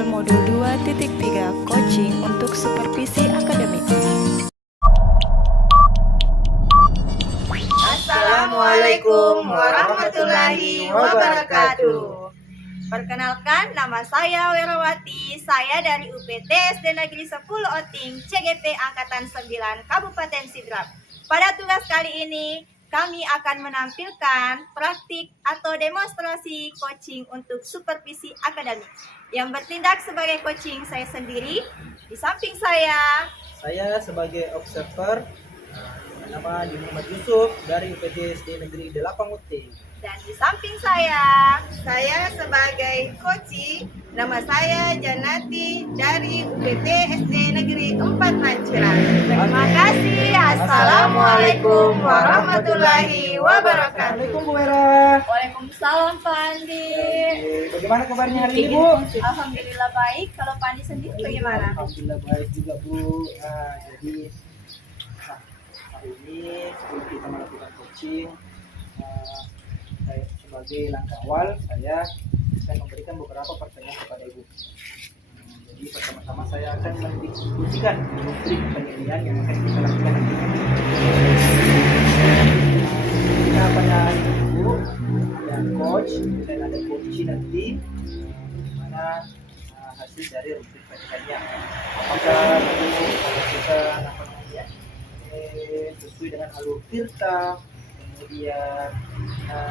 tutorial modul 2.3 coaching untuk supervisi akademik. Assalamualaikum warahmatullahi wabarakatuh. Perkenalkan, nama saya Werawati. Saya dari UPT SD Negeri 10 Oting, CGP Angkatan 9, Kabupaten Sidrap. Pada tugas kali ini, kami akan menampilkan praktik atau demonstrasi coaching untuk supervisi akademik. Yang bertindak sebagai coaching saya sendiri. Di samping saya sebagai observer, nama Muhammad Yusuf dari UPT SD Negeri 8 Oting. Dan di samping saya sebagai coaching, nama saya Janati dari UPT SD Negeri 4 Nancuran. Terima kasih. Assalamualaikum warahmatullahi wabarakatuh. Assalamualaikum Bu Vera. Waalaikumsalam Pak Andi. Bagaimana kabarnya hari ini Bu? Alhamdulillah baik. Kalau Pak Andi sendiri bagaimana? Alhamdulillah baik juga Bu. Jadi hari ini sebelum kita melakukan coaching, saya sebagai langkah awal saya akan memberikan beberapa pertanyaan kepada Ibu. Jadi pertama-tama saya akan mendiskusikan rubrik penilaian yang akan kita lakukan nanti. Kita pada Ibu ada coach dan ada coaching nanti, mana hasil dari rubrik penilaiannya. Apakah Ibu melakukan sesuai dengan alur tirta, kemudian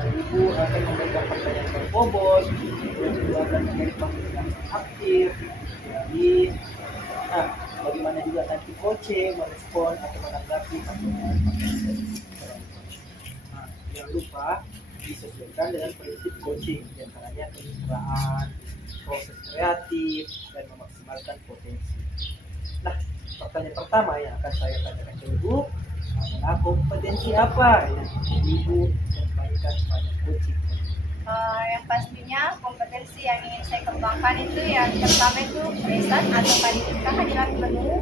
Ibu akan memberikan pertanyaan berbobot, kemudian Ibu akan memberi pemeriksaan aktif. Jadi, bagaimana juga nanti coaching merespon atau menanggapi pertanyaan. Jangan lupa disesuaikan dengan prinsip coaching, diantaranya kemitraan, proses kreatif, dan memaksimalkan potensi. Nah, pertanyaan pertama yang akan saya tanyakan ke Ibu adalah kompetensi apa yang Ibu sampaikan pada coaching? Yang pastinya kompetensi yang ingin saya kembangkan itu yang pertama itu present atau tadi kehadiran penuh,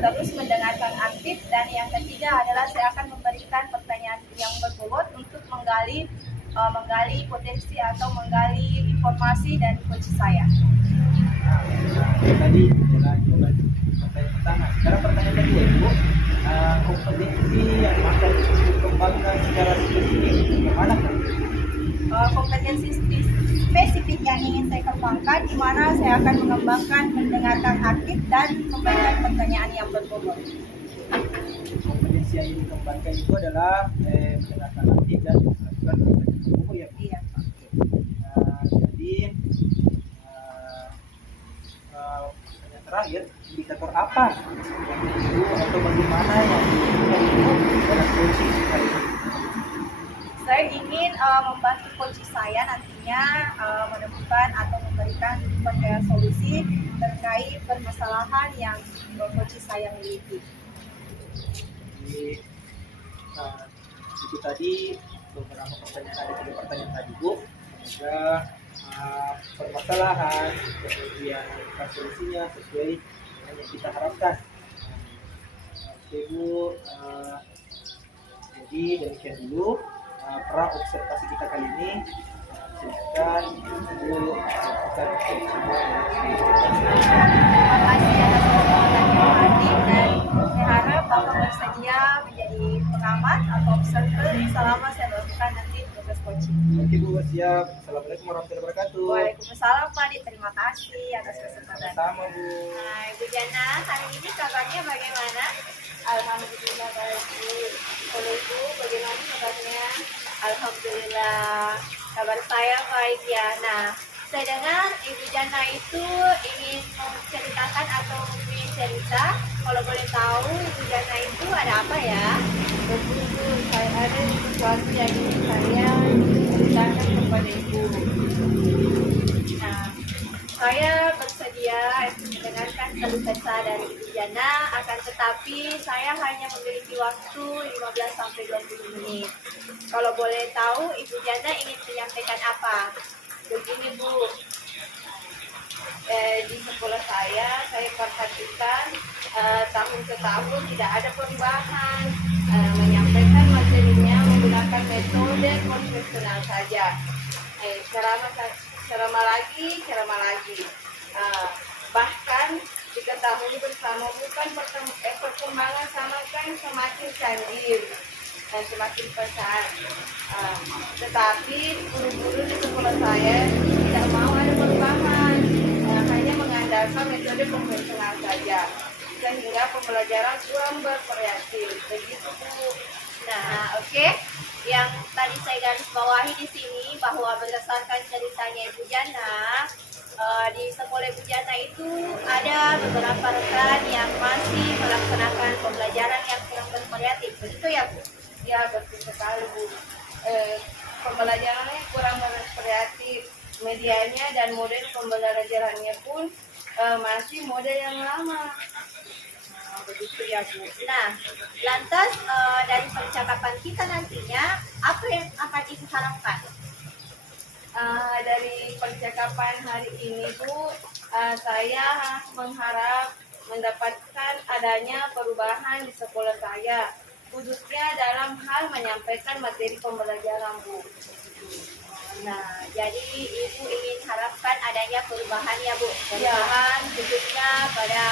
terus mendengarkan aktif, dan yang ketiga adalah saya akan memberikan pertanyaan yang berbobot untuk menggali potensi atau menggali informasi dari coach saya. Tadi adalah jawaban pertanyaan pertama. Sekarang pertanyaan kedua Ibu, kompetensi yang akan dikembangkan secara spesifik bagaimana kan? Kompetensi spesifik yang ingin saya kembangkan, di mana saya akan mengembangkan mendengarkan aktif dan memberikan pertanyaan yang berbobot. Kompetensi yang ingin dikembangkan itu adalah mendengarkan aktif dan melakukan pertanyaan berbobot ya Bu? Iya. Jadi pertanyaan terakhir, indikator apa yang Ibu atau bagaimana yang diinginkan Ibu dalam coaching kali ini? Saya ingin membantu coach saya nantinya menemukan atau memberikan solusi terkait permasalahan yang coach saya miliki. Jadi, itu tadi beberapa pertanyaan, ada 3 pertanyaan tadi Bu. Semoga permasalahan kemudian solusinya sesuai dengan yang kita harapkan. Oke Bu, jadi demikian dulu pra observasi kita kali ini. Silakan Ibu lakukan semua. Terima kasih atas kesempatan yang hadir, dan saya harap Bapak bersedia menjadi pengamat atau observer selama saya melakukan nanti proses coaching. Oke Bu, siap. Assalamualaikum warahmatullahi wabarakatuh. Waalaikumsalam Pak Adi, terima kasih atas kesempatan. Sama Bu. Nah, Ibu Jana, hari ini kabarnya bagaimana? Alhamdulillah baik Bu. Kalau Ibu bagaimana kabarnya? Alhamdulillah, kabar saya baik ya. Nah, saya dengar Ibu Jana itu ingin menceritakan atau mempunyai cerita. Kalau boleh tahu Ibu Jana itu ada apa ya? Betul, saya ada sesuatu yang ingin saya ceritakan kepada Ibu. Nah, saya bersedia mendengarkan keluh kesah dari Ibu Jana, akan tetapi saya hanya memiliki waktu 15-20 menit. Kalau boleh tahu Ibu Jana ingin menyampaikan apa? Begini Bu, Di sekolah saya perhatikan tahun ke tahun tidak ada perubahan, menyampaikan materinya menggunakan metode konvensional saja. Ceramah lagi. Bahkan diketahui bersama bukan perkembangan zaman kan semakin canggih dan semakin pesat. Tetapi guru-guru di sekolah saya tidak mau ada perubahan, hanya mengandalkan metode konvensional saja, sehingga pembelajaran kurang bervariasi. Begitu Bu. Nah, oke. Yang tadi saya garis bawahi di sini bahwa berdasarkan ceritanya Ibu Jana, di sekolah Ibu Jana itu ada beberapa rekan yang masih melaksanakan pembelajaran yang kurang bervariatif. Begitu ya Bu? Ya betul sekali Bu. Pembelajarannya kurang bervariatif, medianya dan model pembelajarannya pun masih model yang lama. Begitu ya Bu. Nah, lantas dari percakapan kita nantinya, apa yang akan Ibu harapkan? Dari percakapan hari ini Bu, saya mengharap mendapatkan adanya perubahan di sekolah saya, khususnya dalam hal menyampaikan materi pembelajaran Bu. Nah, jadi Ibu ingin harapkan adanya perubahan ya Bu, perubahan khususnya pada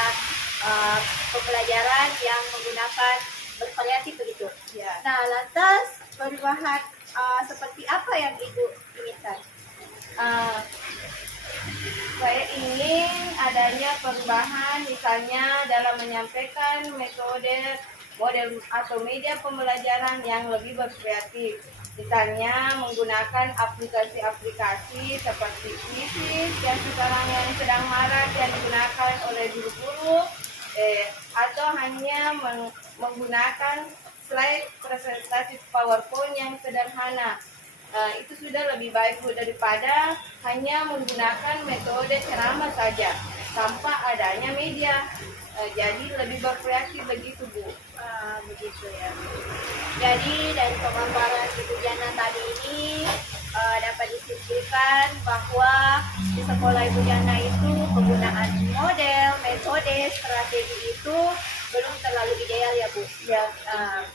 pembelajaran yang menggunakan bervariatif begitu. Ya. Nah, lantas perubahan seperti apa yang Ibu inginkan? Saya ingin adanya perubahan misalnya dalam menyampaikan metode, model atau media pembelajaran yang lebih berkreatif. Misalnya menggunakan aplikasi-aplikasi seperti Quizizz yang sekarang yang sedang marak yang digunakan oleh guru-guru, atau hanya menggunakan slide presentasi PowerPoint yang sederhana. Itu sudah lebih baik Bu daripada hanya menggunakan metode ceramah saja tanpa adanya media. Jadi lebih berkreatif begitu Bu. Begitu ya. Jadi dari pemaparan Ibu Jana tadi ini dapat disimpulkan bahwa di sekolah Ibu Jana itu penggunaan model, metode, strategi itu belum terlalu ideal ya Bu. Ya.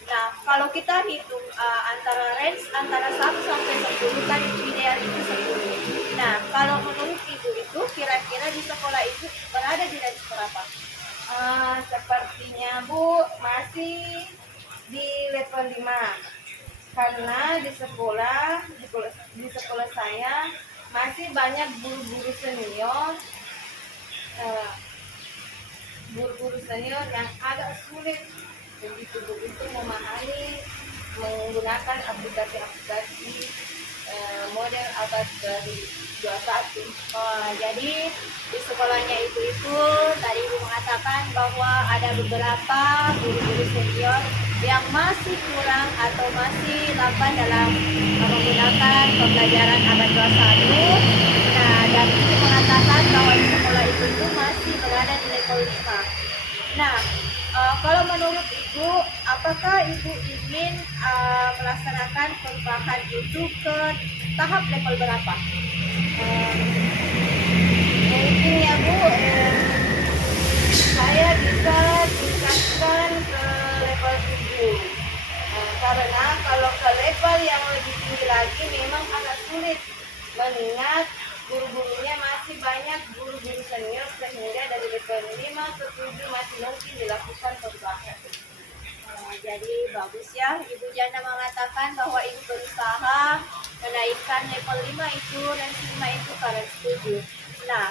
Nah, kalau kita hitung antara range antara 1 sampai 10 kan ideal itu 10. Nah, kalau menurut Ibu itu kira-kira di sekolah itu berada di range berapa? Sepertinya Bu masih di level 5 karena di sekolah saya masih banyak guru-guru senior yang agak sulit begitu Bu itu memahami menggunakan aplikasi-aplikasi model atas dari 21. Jadi di sekolahnya itu tadi Ibu mengatakan bahwa ada beberapa guru-guru senior yang masih kurang atau masih lamban dalam menggunakan pembelajaran abad 21. Nah, dan Ibu mengatakan bahwa di sekolah itu masih berada di level 5. Nah, kalau menurut Ibu, apakah Ibu ingin melaksanakan perubahan itu ke tahap level berapa? Mungkin ya Bu, saya bisa tingkatkan ke level 7. Karena kalau ke level yang lebih tinggi lagi memang agak sulit mengingat guru-gurunya masih banyak guru-guru senior sehingga dari level 5 ke 7 masih mungkin dilakukan perubahan. Jadi bagus ya, Ibu Jana mengatakan bahwa Ibu berusaha menaikkan level 5 itu dan 5 itu ke rank 7. Nah,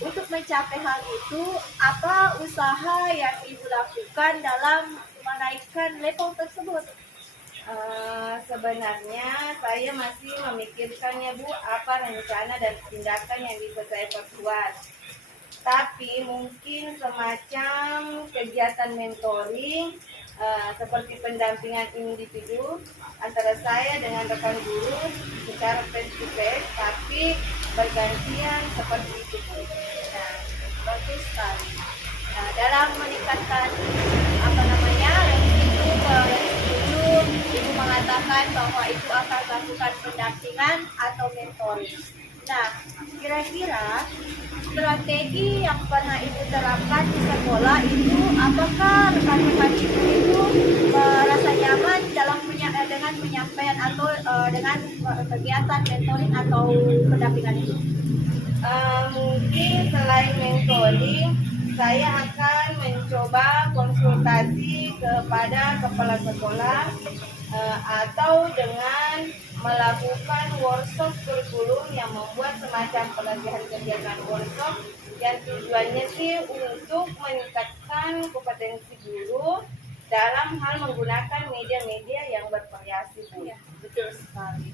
untuk mencapai hal itu, apa usaha yang Ibu lakukan dalam menaikkan level tersebut? Sebenarnya saya masih memikirkannya Bu, apa rencana dan tindakan yang bisa saya perbuat. Tapi mungkin semacam kegiatan mentoring seperti pendampingan individu antara saya dengan rekan guru secara face to face, tapi bergantian seperti itu Bu. Nah, bagus sekali. Nah, dalam meningkatkan rank itu ke rank 7, Ibu mengatakan bahwa Ibu akan melakukan pendampingan atau mentoring. Nah, kira-kira strategi yang pernah Ibu terapkan di sekolah itu apakah rekan-rekan Ibu itu merasa nyaman dalam dengan penyampaian atau dengan kegiatan mentoring atau pendampingan itu? Mungkin selain mentoring, saya akan mencoba konsultasi kepada kepala sekolah atau dengan melakukan workshop kurikulum yang membuat semacam pelatihan kegiatan workshop yang tujuannya sih untuk meningkatkan kompetensi guru dalam hal menggunakan media-media yang bervariasi, Bu. Ya, betul sekali.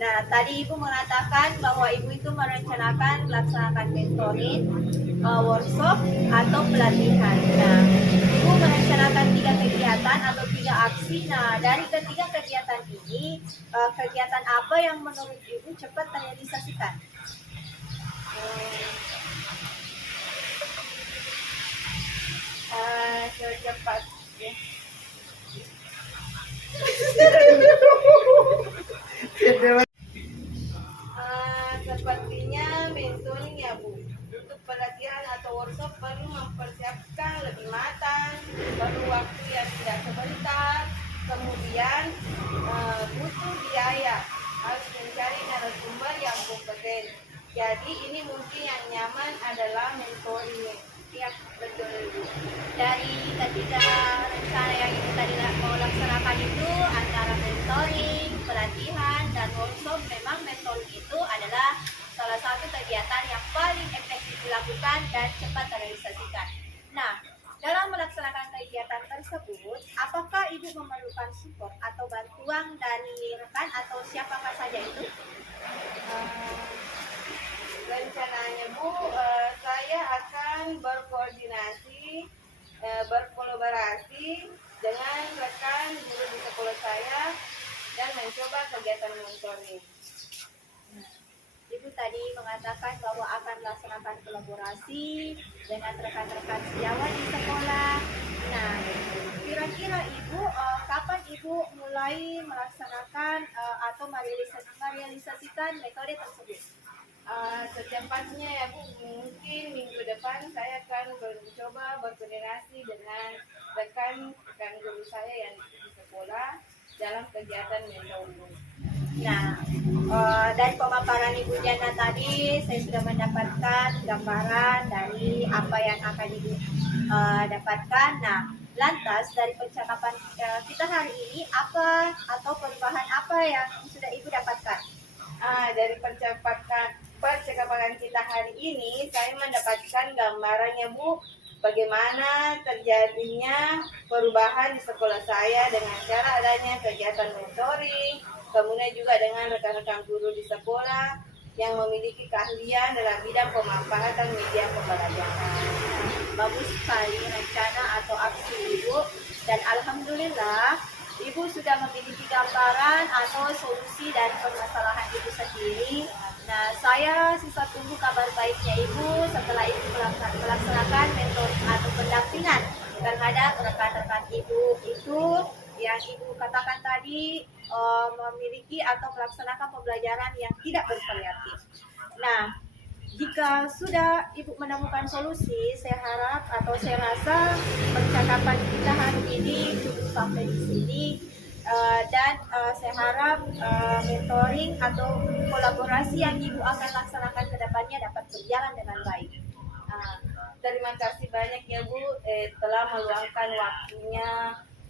Nah, tadi Ibu mengatakan bahwa Ibu itu merencanakan melaksanakan mentoring, workshop, atau pelatihan. Nah, Ibu merencanakan 3 kegiatan atau 3 aksi. Nah, dari ketiga kegiatan ini, kegiatan apa yang menurut Ibu cepat terrealisasikan? Secepatnya. Sepertinya mentoring ya, Bu. Untuk pelatihan atau workshop perlu mempersiapkan lebih matang, perlu waktu yang tidak sebentar, kemudian butuh biaya, harus mencari narasumber yang kompeten. Jadi ini mungkin yang nyaman adalah mentoring. Ya, betul Ibu. Dari ketiga rencana yang Ibu tadi mau laksanakan itu antara mentoring, pelatihan, dan workshop, memang mentoring itu adalah salah satu kegiatan yang paling efektif dilakukan dan cepat terrealisasikan. Nah, dalam melaksanakan kegiatan tersebut, apakah Ibu memerlukan support atau bantuan dari rekan atau siapakah saja itu? Rencananya, Bu, saya akan berkoordinasi, berkolaborasi dengan rekan guru di sekolah saya dan mencoba kegiatan mentoring. Ibu tadi mengatakan bahwa akan melaksanakan kolaborasi dengan rekan-rekan sejawat di sekolah. Nah, kira-kira Ibu, kapan Ibu mulai melaksanakan atau merealisasikan metode tersebut? Secepatnya ya, Bu, mungkin minggu depan saya akan mencoba berkoordinasi dengan rekan guru saya yang di sekolah dalam kegiatan mentoring. Nah, dari pemaparan Ibu Jana tadi, saya sudah mendapatkan gambaran dari apa yang akan Ibu dapatkan. Nah, lantas dari percakapan kita hari ini, apa atau perubahan apa yang sudah Ibu dapatkan? Dari percakapan kita hari ini, saya mendapatkan gambarannya, Bu, bagaimana terjadinya perubahan di sekolah saya dengan cara adanya kegiatan mentoring, kemudian juga dengan rekan-rekan guru di sekolah yang memiliki keahlian dalam bidang pemanfaatan media pembelajaran. Bagus sekali rencana atau aksi Ibu, dan alhamdulillah Ibu sudah memiliki gambaran atau solusi dari permasalahan Ibu sendiri. Nah, saya sisa tunggu kabar baiknya Ibu setelah Ibu melaksanakan mentoring atau pendampingan terhadap rekan-rekan Ibu itu yang Ibu katakan tadi, memiliki atau melaksanakan pembelajaran yang tidak bervariatif. Nah, jika sudah Ibu menemukan solusi, saya harap atau saya rasa percakapan kita hari ini cukup sampai di sini. Dan saya harap mentoring atau kolaborasi yang Ibu akan laksanakan ke depannya dapat berjalan dengan baik. Terima kasih banyak ya, Bu, telah meluangkan waktunya,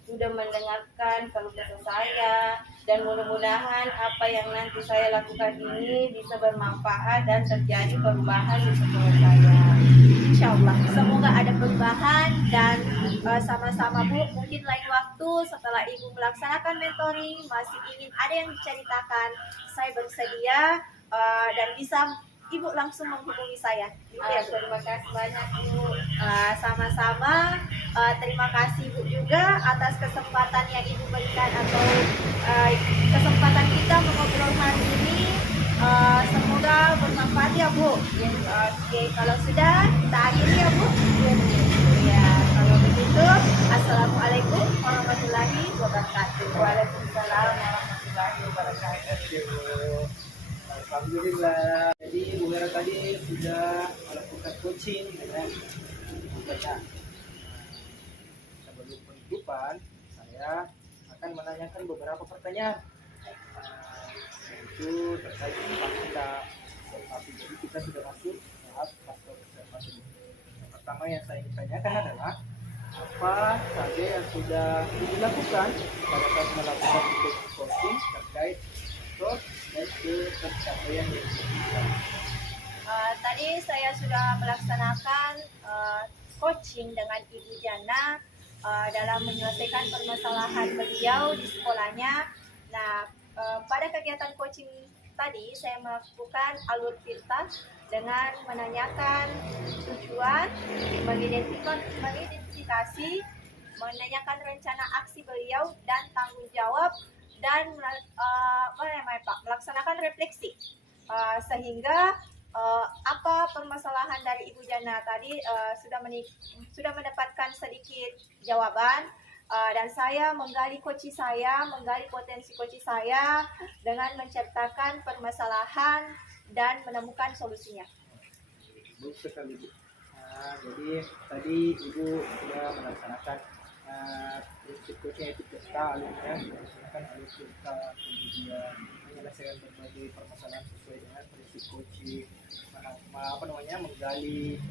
sudah mendengarkan keluh kesah saya, dan mudah-mudahan apa yang nanti saya lakukan ini bisa bermanfaat dan terjadi perubahan di sekolah saya. Insya Allah, semoga ada perubahan dan sama-sama Bu, mungkin lain waktu setelah Ibu melaksanakan mentoring masih ingin ada yang diceritakan, saya bersedia dan bisa Ibu langsung menghubungi saya. Terima kasih banyak, Bu. Sama-sama, terima kasih Bu juga atas kesempatan yang Ibu berikan atau kesempatan kita mengobrol hari ini. Semoga bermanfaat ya Bu. Oke, kalau sudah kita akhiri ya Bu. Ya, kalau begitu, assalamualaikum warahmatullahi wabarakatuh. Waalaikumsalam warahmatullahi wabarakatuh. Alhamdulillah. Jadi Wira tadi sudah melakukan coaching dengan banyak. Sebelum penutupan, saya akan menanyakan beberapa pertanyaan, yaitu terkait dengan observasi. Jadi kita sudah masuk tahap faktor observasi. Yang pertama yang saya ingin tanyakan adalah apa saja yang sudah dilakukan pada saat melakukan coaching terkait dan pencapaian yang diinginkan. Tadi saya sudah melaksanakan coaching dengan Ibu Jana dalam menyelesaikan permasalahan beliau di sekolahnya. Nah, pada kegiatan coaching tadi saya melakukan alur pintas dengan menanyakan tujuan, mengidentifikasi, menanyakan rencana aksi beliau dan tanggung jawab, dan melaksanakan refleksi sehingga apa permasalahan dari Ibu Jana tadi sudah mendapatkan sedikit jawaban, dan saya menggali potensi coach saya dengan menceritakan permasalahan dan menemukan solusinya. Bagus sekali, Bu. Jadi tadi Ibu sudah melaksanakan prinsip coaching, yaitu pesta alurnya, melaksanakan alur pesta, kemudian menyelesaikan berbagai permasalahan sesuai dengan prinsip coaching, menggali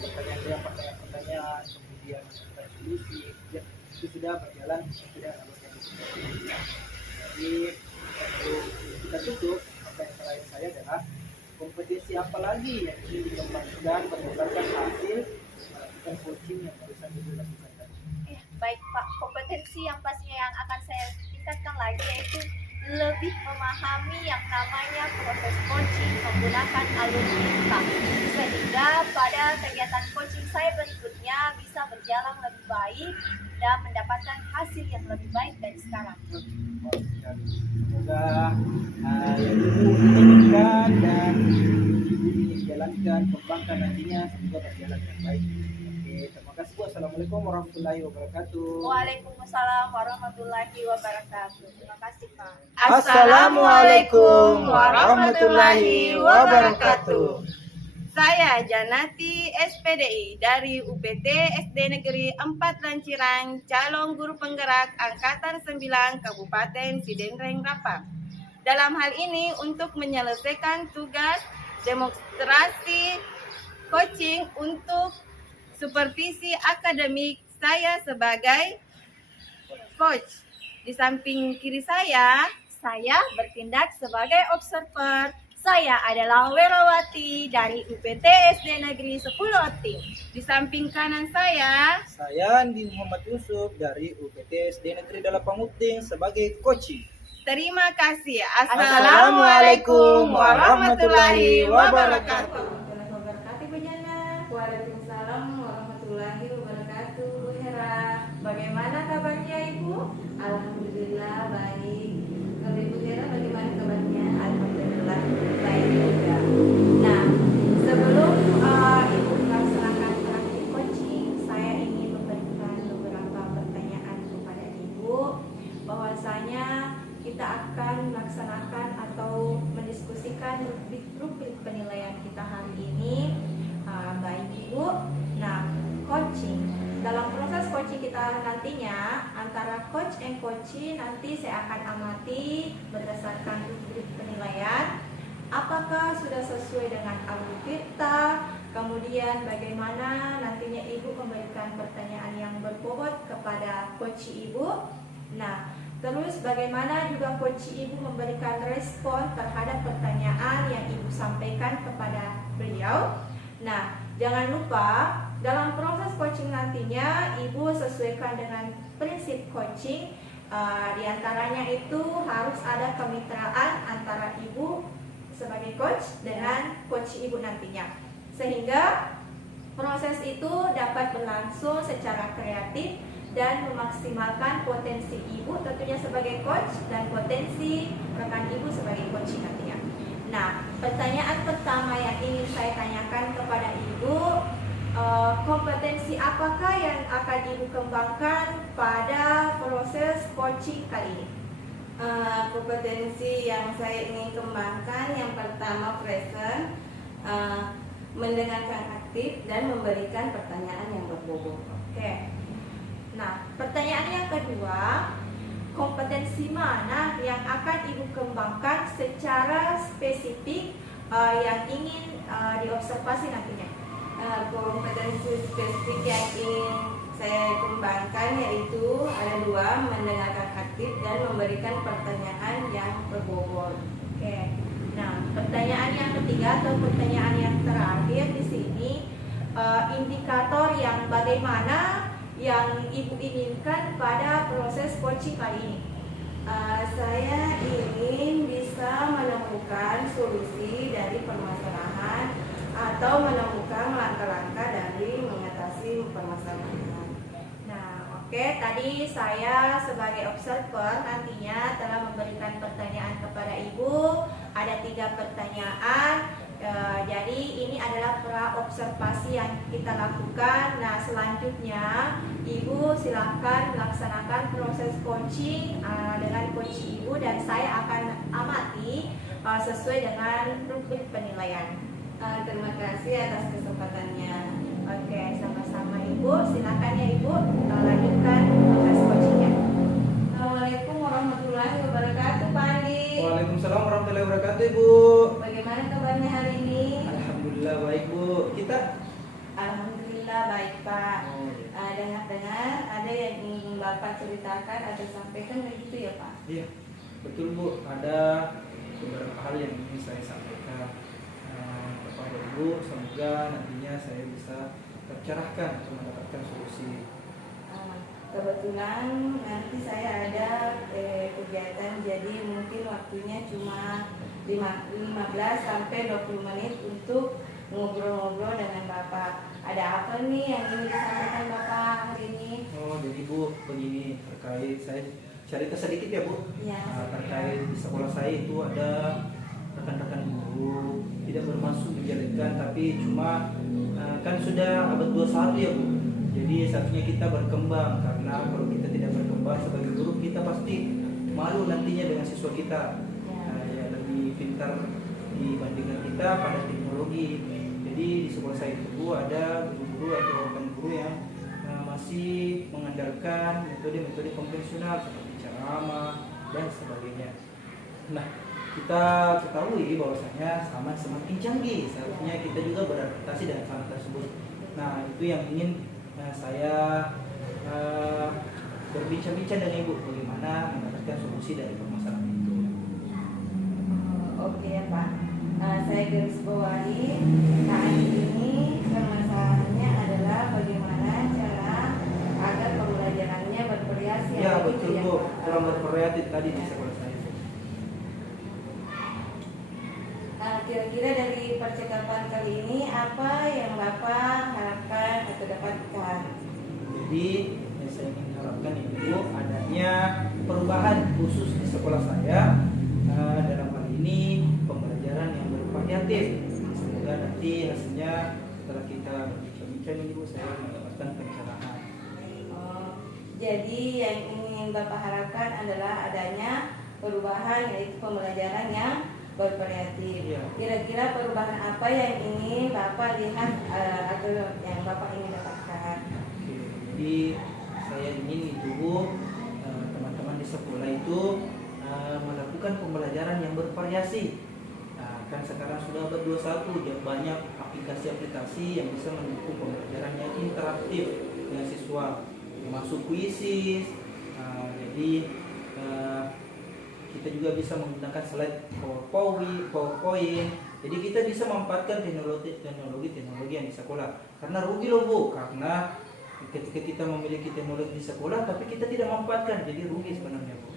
pertanyaan-pertanyaan, kemudian menemukan solusi. Ya, itu sudah berjalan sesuai alur yang disebutkan. Jadi sebelum kita tutup, apa yang terakhir saya adalah kompetensi apa lagi yang ingin dikembangkan berdasarkan hasil melakukan coaching yang barusan Ibu lakukan tadi? Baik Pak, kompetensi yang pastinya yang akan saya tingkatkan lagi yaitu lebih memahami yang namanya proses coaching menggunakan alur pintas, sehingga pada kegiatan coaching saya berikutnya bisa berjalan lebih baik dan mendapatkan hasil yang lebih baik dari sekarang. Semoga yang Ibu inginkan dan Ibu ingin jalankan, kembangkan nantinya semoga berjalan dengan baik. Oke, terima kasih Bu. Assalamualaikum warahmatullahi wabarakatuh. Waalaikumsalam warahmatullahi wabarakatuh. Terima kasih Pak. Assalamualaikum warahmatullahi wabarakatuh. Saya Janati SPDI dari UPT SD Negeri 4 Lancirang, calon guru penggerak Angkatan 9 Kabupaten Sidenreng Rapang. Dalam hal ini untuk menyelesaikan tugas demonstrasi coaching untuk supervisi akademik saya sebagai coach. Di samping kiri saya bertindak sebagai observer. Saya adalah Werawati dari UPT SD Negeri 10 Oting. Di samping kanan saya Andi Muhammad Yusuf dari UPT SD Negeri 8 Uting sebagai coaching. terima kasih. Assalamualaikum warahmatullahi wabarakatuh. Waalaikumsalam warahmatullahi wabarakatuh. Bu Hera, bagaimana kabarnya Ibu? Alhamdulillah baik. Kalau Ibu Hera bagaimana kabarnya? Alhamdulillah baik juga. Nah, sebelum Ibu melaksanakan praktik coaching, saya ingin memberikan beberapa pertanyaan kepada Ibu, bahwasanya kita akan melaksanakan atau mendiskusikan rubrik penilaian kita hari ini. Baik Ibu. Nah, coaching. Dalam proses coaching kita nantinya antara coach and coachee nanti saya akan amati berdasarkan rubrik penilaian apakah sudah sesuai dengan alur kita, kemudian bagaimana nantinya Ibu memberikan pertanyaan yang berbobot kepada coachee Ibu. Nah, terus bagaimana juga coachee Ibu memberikan respon terhadap pertanyaan yang Ibu sampaikan kepada beliau. Nah, jangan lupa dalam proses coaching nantinya Ibu sesuaikan dengan prinsip coaching. Di antaranya itu harus ada kemitraan antara Ibu sebagai coach dengan coach Ibu nantinya, sehingga proses itu dapat berlangsung secara kreatif dan memaksimalkan potensi Ibu tentunya sebagai coach dan potensi rekan Ibu sebagai coach nantinya. Nah, pertanyaan pertama yang ingin saya tanyakan kepada Ibu, kompetensi apakah yang akan Ibu kembangkan pada proses coaching kali ini? Kompetensi yang saya ingin kembangkan yang pertama pertama present, mendengarkan aktif dan memberikan pertanyaan yang berbobot. Oke. Nah, pertanyaan yang kedua, kompetensi mana yang akan Ibu kembangkan secara spesifik yang ingin diobservasi nantinya? Kompetensi spesifik yang ingin saya kembangkan yaitu ada dua, mendengarkan aktif dan memberikan pertanyaan yang berbobot. Oke. Nah, pertanyaan yang ketiga atau pertanyaan yang terakhir di sini, indikator yang bagaimana yang Ibu inginkan pada proses coaching kali ini? Saya ingin bisa menemukan solusi dari permasalahan atau menemukan langkah-langkah dari mengatasi permasalahan. Nah, oke, tadi saya sebagai observer nantinya telah memberikan pertanyaan kepada Ibu. Ada 3 pertanyaan. Jadi ini adalah pra observasi yang kita lakukan. Nah, selanjutnya Ibu silahkan melaksanakan proses coaching dengan coach Ibu, dan saya akan amati sesuai dengan rubrik penilaian. Terima kasih atas kesempatannya. Oke, sama-sama Ibu. Silakan ya Ibu, lanjutkan proses coachingnya. Assalamualaikum warahmatullahi wabarakatuh, Pak Andi. Waalaikumsalam warahmatullahi wabarakatuh, Ibu. Bagaimana kabarnya hari ini? Alhamdulillah baik, Bu. Kita? Alhamdulillah baik, Pak. Oh, iya. Dengar-dengar ada yang ingin Bapak ceritakan atau sampaikan begitu ya, Pak? Iya, betul, Bu. Ada beberapa hal yang ingin saya sampaikan kepada Ibu. Semoga nantinya saya bisa tercerahkan untuk mendapatkan solusi. Kebetulan nanti saya ada kegiatan, jadi mungkin waktunya cuma 15 sampai 20 menit untuk ngobrol-ngobrol dengan Bapak. Ada apa nih yang ingin disampaikan Bapak hari ini? Oh, jadi Bu, begini, terkait saya cerita sedikit ya, Bu. Iya. Terkait di sekolah saya itu ada rekan-rekan guru, tidak bermaksud menjelekkan, tapi cuma kan sudah abad 21 ya, Bu. Jadi seharusnya kita berkembang, karena kalau kita tidak berkembang sebagai guru, kita pasti malu nantinya dengan siswa kita. Ya, lebih pintar dibandingkan kita pada teknologi. Jadi di sekolah saya itu ada guru-guru atau rekan guru yang masih mengandalkan metode-metode konvensional seperti ceramah dan sebagainya. Nah, kita ketahui bahwasanya zaman semakin canggih, seharusnya kita juga beradaptasi dengan zaman tersebut. Nah, itu yang ingin saya berbincang-bincang dengan Ibu, bagaimana mendapatkan solusi dari permasalahan itu. Oke ya, Pak. Saya garis bawahi saat ini permasalahannya adalah bagaimana cara agar pembelajarannya bervariasi. Ya, Begitu betul, ya, Bu. Pak? Kurang bervariasi tadi di sekolah saya. Kira-kira dari percakapan kali ini apa yang Bapak harapkan atau dapatkan? Jadi yang saya ingin harapkan Ibu adanya perubahan khusus di sekolah saya dalam hal ini pembelajaran yang bervariatif. Semoga nanti hasilnya setelah kita berbincang-bincang Ibu, saya mendapatkan pencerahan. Jadi yang ingin Bapak harapkan adalah adanya perubahan, yaitu pembelajaran yang bervariatif. Ya. Kira-kira perubahan apa yang ingin Bapak lihat atau yang Bapak ingin dapatkan? Oke, jadi saya ingin itu Bu, teman-teman di sekolah itu melakukan pembelajaran yang bervariasi. Nah, kan sekarang sudah abad 21, banyak aplikasi-aplikasi yang bisa mendukung pembelajaran yang interaktif dengan siswa, termasuk kuisis. Jadi kita juga bisa menggunakan slide PowerPoint. Jadi kita bisa memanfaatkan teknologi yang di sekolah. Karena rugi loh Bu, karena ketika kita memiliki teknologi di sekolah tapi kita tidak memanfaatkan, jadi rugi sebenarnya Bu.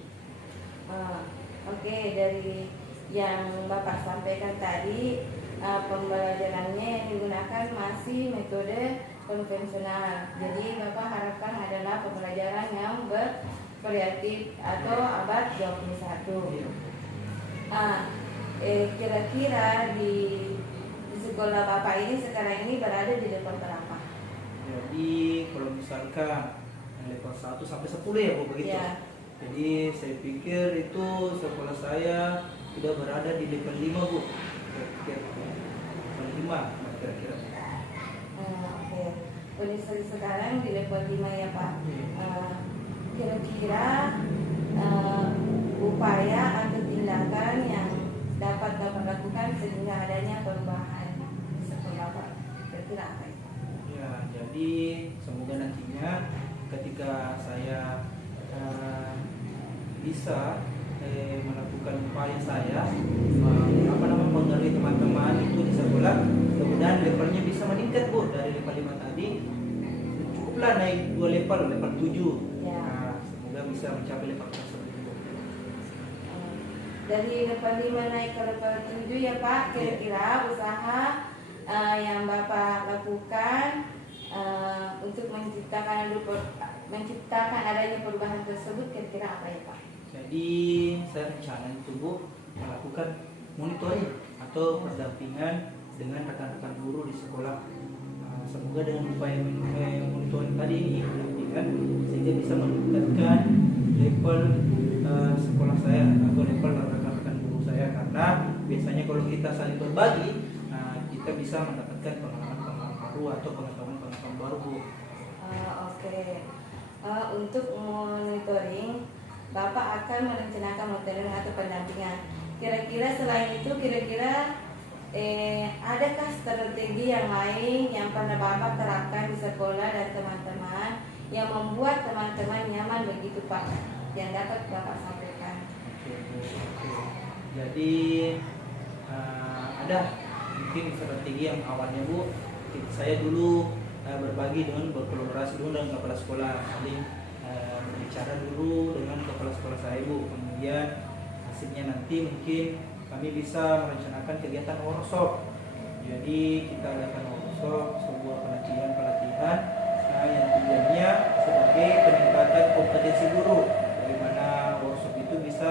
Oke, dari yang Bapak sampaikan tadi, pembelajarannya yang digunakan masih metode konvensional. Jadi Bapak harapkan adalah pembelajaran yang bervariatif atau abad 21. Kira-kira di sekolah Bapak ini sekarang ini berada di level berapa? Jadi kalau misalkan level 1 sampai 10 ya Bu, begitu. Ya. Jadi saya pikir itu sekolah saya sudah berada di level 5 Bu. hampir 5 kira-kira. Oke. Kondisi sekarang di level 5 ya Pak. Kira-kira upaya atau tindakan yang dapat Bapak lakukan sehingga adanya perubahan di sekolah Bapak, kira-kira apa itu? Ya, jadi semoga nantinya ketika saya bisa melakukan upaya saya mengenai teman-teman itu di sekolah, kemudian levelnya bisa meningkat Bu, dari level 5 tadi cukuplah naik 2 level 7. Ya. Nah, semoga bisa mencapai level tersebut Bu. Dari level 5 naik ke level 7 ya Pak, kira-kira usaha yang Bapak lakukan untuk menciptakan adanya perubahan tersebut kira-kira apa ya Pak? Jadi saya rencana itu Bu melakukan monitoring atau pendampingan dengan rekan-rekan guru di sekolah. Semoga dengan upaya monitoring tadi ini pendampingan sehingga bisa meningkatkan level sekolah saya atau level rekan-rekan guru saya, karena biasanya kalau kita saling berbagi kita bisa mendapatkan pengalaman-pengalaman baru atau pengetahuan-pengetahuan baru Bu. Oke. Untuk monitoring, Bapak akan merencanakan monitoring atau pendampingan. Kira-kira selain itu, adakah strategi yang lain yang pernah Bapak terapkan di sekolah dan teman-teman yang membuat teman-teman nyaman begitu Pak, yang dapat Bapak sampaikan? Oke. Jadi ada mungkin strategi yang awalnya Bu, saya dulu berbagi berkolaborasi dulu dengan kepala sekolah, saling berbicara dulu dengan kepala sekolah saya Bu. Kemudian hasilnya nanti mungkin kami bisa merencanakan kegiatan workshop. Jadi kita adakan workshop, sebuah pelatihan yang tujuannya sebagai peningkatan kompetensi guru, dari mana workshop itu bisa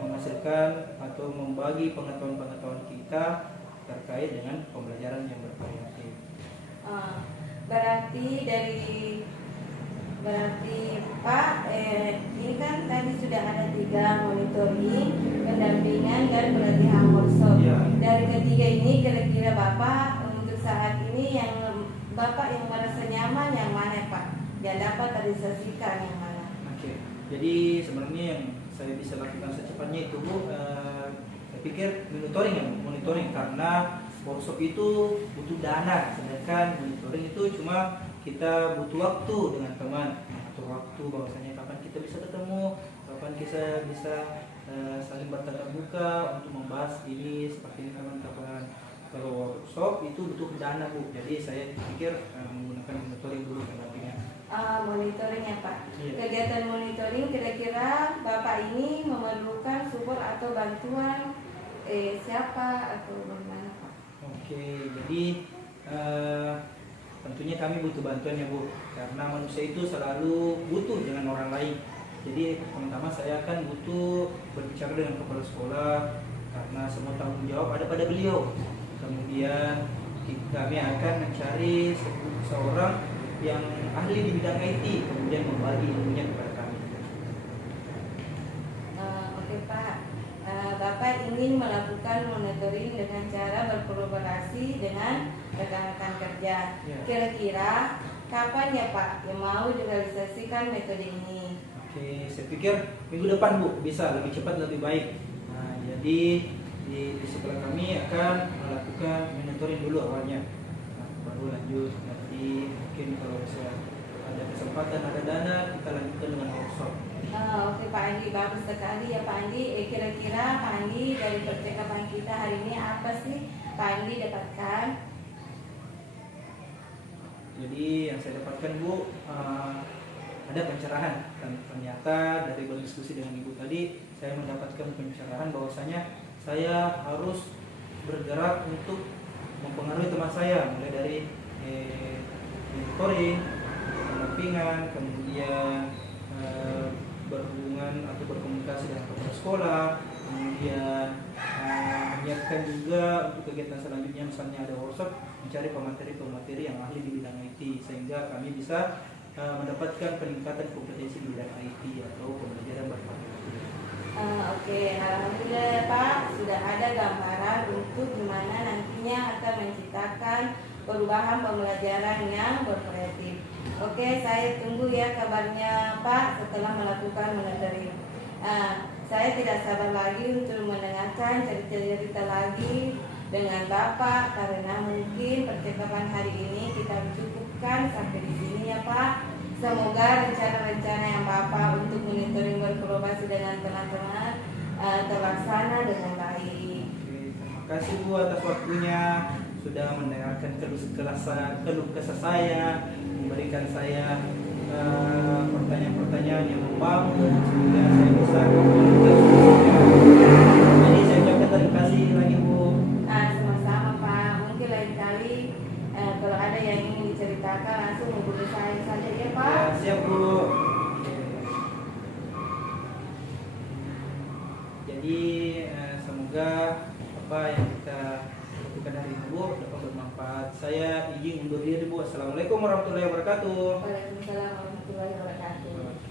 menghasilkan atau membagi pengetahuan-pengetahuan kita terkait dengan pembelajaran yang bervariatif. Berarti Pak, ini kan tadi sudah ada 3 monitoring, pendampingan dan pelatihan workshop. Ya. Dari ketiga ini kira-kira Bapak untuk saat ini yang Bapak yang merasa nyaman yang mana Pak? Yang dapat terrealisasikan yang mana? Oke. Jadi sebenarnya yang saya bisa lakukan secepatnya itu Bu, saya pikir monitoring karena workshop itu butuh dana, sedangkan monitoring itu cuma kita butuh waktu dengan teman, atau waktu bahwasanya kapan kita bisa ketemu, kapan kita bisa saling bertatap muka untuk membahas ini seperti ini kapan-kapan. Kalau workshop itu butuh dana Bu, jadi saya pikir menggunakan monitoring dulu pendampingan. Monitoring ya Pak. Iya. Kegiatan monitoring kira-kira Bapak ini memerlukan support atau bantuan siapa atau bagaimana Pak? Oke, jadi tentunya kami butuh bantuan ya Bu, karena manusia itu selalu butuh dengan orang lain. Jadi pertama-tama saya akan butuh berbicara dengan kepala sekolah, karena semua tanggung jawab ada pada beliau. Kemudian kami akan mencari seorang yang ahli di bidang IT, kemudian membagi ilmunya kepada kami. Oke Pak, Bapak ingin melakukan monitoring dengan cara berkolaborasi dengan rekan-rekan kerja. Ya. Kira-kira kapan ya Pak yang mau direalisasikan metode ini? Oke, saya pikir minggu depan Bu, bisa lebih cepat lebih baik. Nah, jadi di sekolah kami akan melakukan monitoring dulu awalnya, baru lanjut nanti mungkin kalau bisa ada kesempatan ada dana kita lanjutkan dengan workshop. Oke Pak Andi, bagus sekali ya Pak Andi. Kira-kira Pak Andi dari percakapan kita hari ini apa sih Pak Andi dapatkan? Jadi yang saya dapatkan Bu, ada pencerahan, dan ternyata dari berdiskusi dengan Ibu tadi saya mendapatkan pencerahan bahwasanya saya harus bergerak untuk mempengaruhi teman saya, mulai dari monitoring, pendampingan, kemudian berhubungan atau berkomunikasi dengan kepala sekolah, kemudian menyiapkan juga untuk kegiatan selanjutnya, misalnya ada workshop, mencari pemateri yang ahli di bidang IT sehingga kami bisa mendapatkan peningkatan kompetensi di bidang IT atau pembelajaran bervariatif. Oke, alhamdulillah Pak sudah ada gambaran untuk gimana nanti nantinya akan menciptakan perubahan pembelajaran yang berkreatif. Oke, saya tunggu ya kabarnya Pak setelah melakukan monitoring. Saya tidak sabar lagi untuk mendengarkan cerita-cerita lagi dengan Bapak, karena mungkin percakapan hari ini kita cukupkan sampai di sini ya Pak. Semoga rencana-rencana yang Bapak untuk monitoring berkolaborasi dengan teman-teman terlaksana dengan baik. Terima kasih Bu atas waktunya, sudah mendengarkan keluh kesah saya, memberikan saya pertanyaan-pertanyaan yang membangun sehingga saya bisa jadi saya ucapkan terima kasih lagi Bu. Sama-sama Pak. Mungkin lain kali kalau ada yang ingin diceritakan langsung hubungi saya saja ya Pak. Ya, siap Bu. Jadi semoga apa yang kita lakukan hari ini Bu dapat bermanfaat. Saya izin undur diri Bu. Assalamualaikum warahmatullahi wabarakatuh. Waalaikumsalam warahmatullahi wabarakatuh.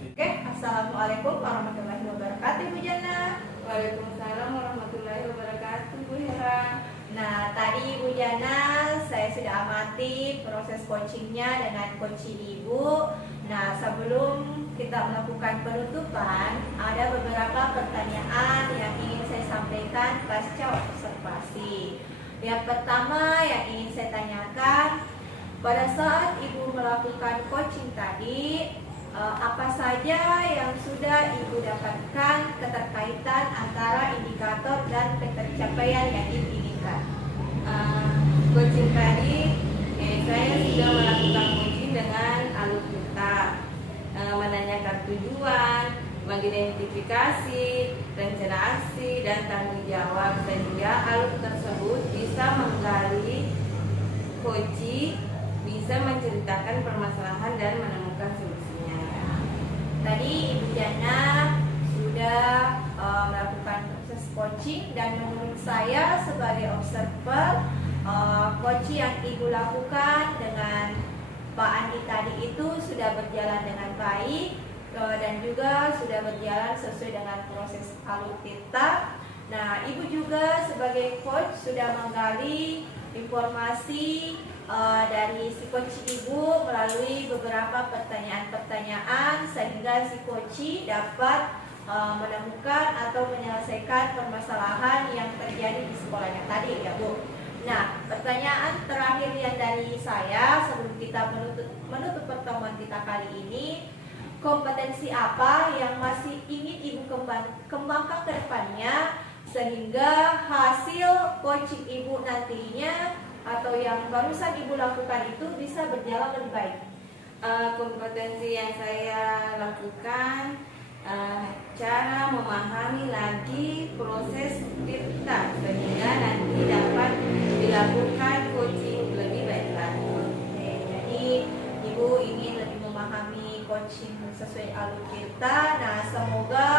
Oke, assalamualaikum warahmatullahi wabarakatuh Bu Jana. Waalaikumsalam warahmatullahi wabarakatuh Bu Hera. Nah, tadi Bu Jana saya sudah amati proses coachingnya dengan coaching Ibu. Nah, sebelum kita melakukan penutupan, ada beberapa pertanyaan yang ingin saya sampaikan pasca observasi. Yang pertama yang ingin saya tanyakan, pada saat Ibu melakukan coaching tadi, apa saja yang sudah Ibu dapatkan keterkaitan antara indikator dan pencapaian yang diinginkan? Coaching tadi, saya sudah melakukan coaching dengan alur kita, menanyakan tujuan, mengidentifikasi rencana aksi dan tanggung jawab, sehingga alur tersebut bisa menggali coaching, bisa menceritakan permasalahan dan menemukan solusinya. Tadi Ibu Jana sudah melakukan proses coaching, dan menurut saya sebagai observer, coaching yang Ibu lakukan dengan Pak Andi tadi itu sudah berjalan dengan baik dan juga sudah berjalan sesuai dengan proses alur kita. Nah, Ibu juga sebagai coach sudah menggali informasi dari si coach Ibu melalui beberapa pertanyaan-pertanyaan, sehingga si coach dapat menemukan atau menyelesaikan permasalahan yang terjadi di sekolahnya tadi ya Bu. Nah, pertanyaan terakhir yang dari saya sebelum kita menutup pertemuan kita kali ini, kompetensi apa yang masih ingin Ibu kembangkan ke depannya sehingga hasil coaching Ibu nantinya atau yang barusan Ibu lakukan itu bisa berjalan lebih baik? Kompetensi yang saya lakukan, cara memahami lagi proses kita sehingga nanti dapat dilakukan coaching lebih baik lagi. Oke, jadi Ibu ingin lebih memahami coaching sesuai alur kita. Nah, semoga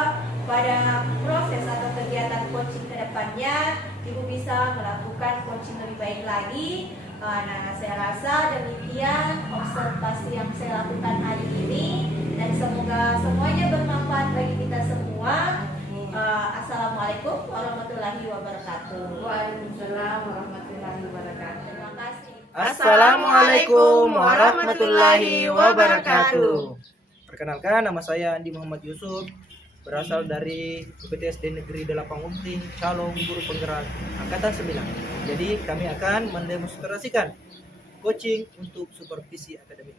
pada proses atau kegiatan coaching ke depannya Ibu bisa melakukan coaching lebih baik lagi. Nah, saya rasa demikian observasi yang saya lakukan hari ini, dan semoga semuanya bermanfaat bagi kita semua. Assalamualaikum warahmatullahi wabarakatuh. Waalaikumsalam warahmatullahi wabarakatuh. Terima kasih. Assalamualaikum warahmatullahi wabarakatuh. Perkenalkan, nama saya Andi Muhammad Yusuf, berasal dari UPTSD Negeri 8 Unting, calon guru penggerak Angkatan 9. Jadi kami akan mendemonstrasikan coaching untuk supervisi akademik.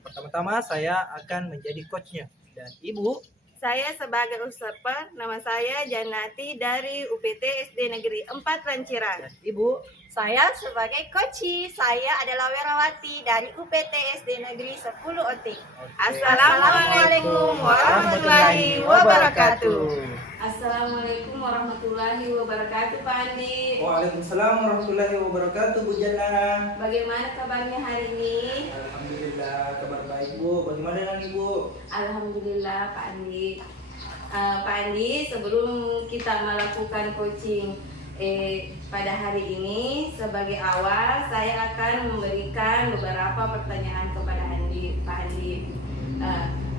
Pertama-tama saya akan menjadi coachnya, dan Ibu. Saya sebagai observer, nama saya Janati dari UPT SD Negeri 4 Lanciran. Dan Ibu. Saya sebagai coach, saya adalah Werawati dari UPT SD Negeri 10 Oting. Assalamualaikum warahmatullahi wabarakatuh. Assalamualaikum warahmatullahi wabarakatuh Pak Andi. Waalaikumsalam warahmatullahi wabarakatuh Bu Jana. Bagaimana kabarnya hari ini? Alhamdulillah, kabar baik Bu. Bagaimana dengan Ibu? Alhamdulillah Pak Andi. Pak Andi, sebelum kita melakukan coaching pada hari ini, sebagai awal saya akan memberikan beberapa pertanyaan kepada Pak Andi.